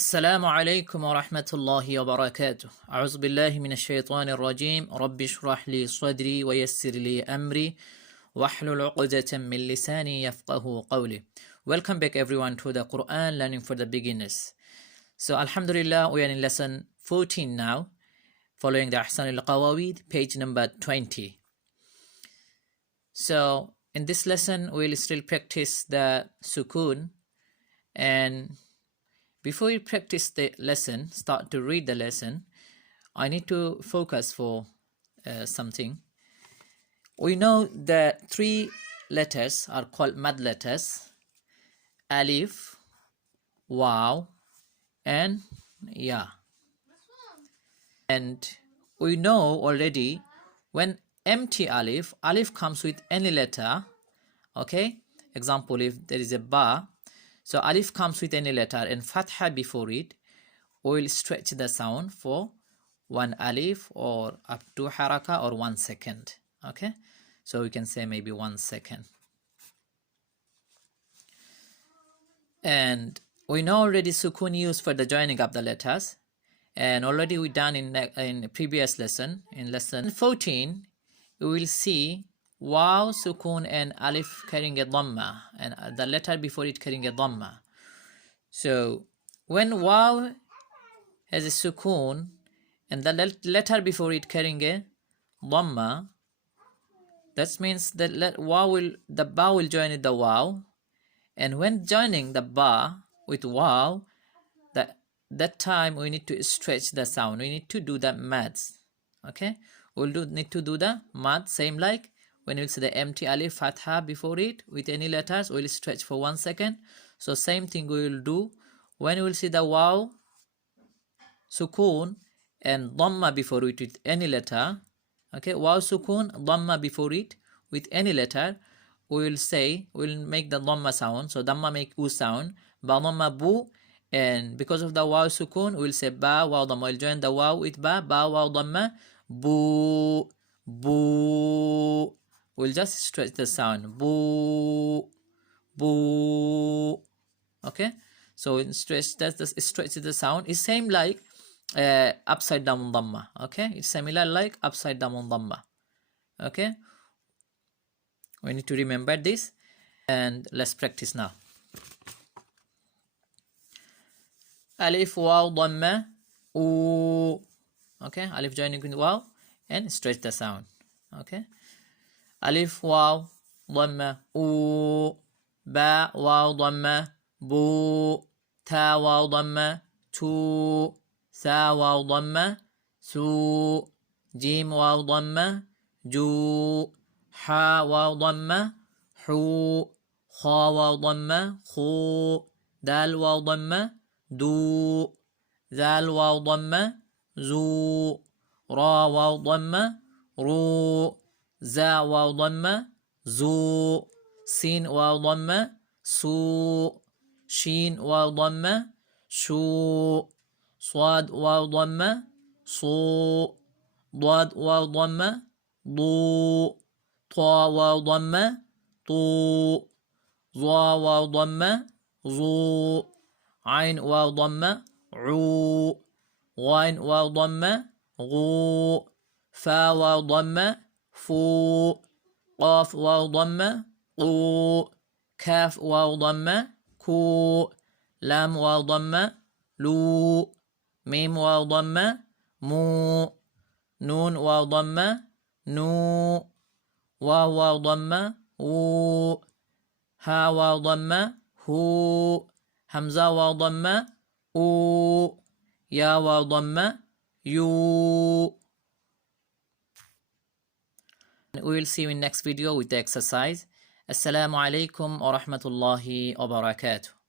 السلام عليكم ورحمة الله وبركاته. أعوذ بالله من الشيطان الرجيم. رب اشرح لي صدري ويسر لي أمري واحلل عقدة من لساني يفقه قولي. Welcome back everyone to the Quran learning for the beginners. So Alhamdulillah, we are in lesson 14 now, following the Ahsan al-Qawawid, page number 20. So in this lesson we'll still practice the sukoon, and before we practice the lesson, start to read the lesson, I need to focus for something. We know that three letters are called mad letters: alif, waw, and ya. And we know already when empty alif comes with any letter. Okay, example, if there is a ba, so alif comes with any letter and fatha before it, we will stretch the sound for one alif or up to haraka or 1 second. Okay, so we can say maybe 1 second. And we know already sukoon used for the joining of the letters, and already we done in previous lesson. In lesson 14 we will see waw sukoon and alif carrying a dhamma, and the letter before it carrying a dhamma. So when waw has a sukoon and the letter before it carrying a dhamma, that means that the ba will join with the waw, and when joining the ba with waw, that time we need to stretch the sound. We need to do the mads. Okay, we'll need to do the mad, same like when you see the empty alif fatha before it with any letters, we'll stretch for 1 second. So same thing we will do when we will see the waw sukoon and dhamma before it with any letter. Okay, waw sukoon, dhamma before it with any letter, we will say, we'll make the dhamma sound. So dhamma make u sound, ba dhamma bu, and because of the waw sukoon we'll say ba waw dhamma. We'll join the waw with ba waw dhamma, bu bu. We'll just stretch the sound, boo, boo. Okay, so in stretch, that's the stretch the sound. It's same like upside down dhamma. Okay, it's similar like upside down dhamma. Okay, we need to remember this, and let's practice now. Alif waw dhamma u. Okay, alif joining with waw and stretch the sound. Okay, alif waw dhamma u, ba waw dhamma bu, ta waw dhamma tu, sa waw dhamma su, jim waw dhamma ju, ha waw dhamma hu, kha waw dhamma khu, dal waw dhamma du, zal waw dhamma zu, ra waw dhamma ru, za waw dhamma zu, sin waw dhamma su, shin waw dhamma shu, صاد واو ضمة صو، ضاد واو ضمة ضو، طا واو ضمة طو، ظا واو ضمة ظو، عين واو ضمة عو، غين واو ضمة غو، فا واو ضمة فو، قاف واو ضمة قو، كاف واو ضمة كو، لام واو ضمة لو، ميم واو ضمة مو، نون واو ضمة نو، واو واو ضمة و، ها واو ضمة هو، همزة واو ضمة او، يا واو ضمة يو. We will see you in next video with the exercise. Assalamu alaikum wa rahmatullahi wa barakatuh.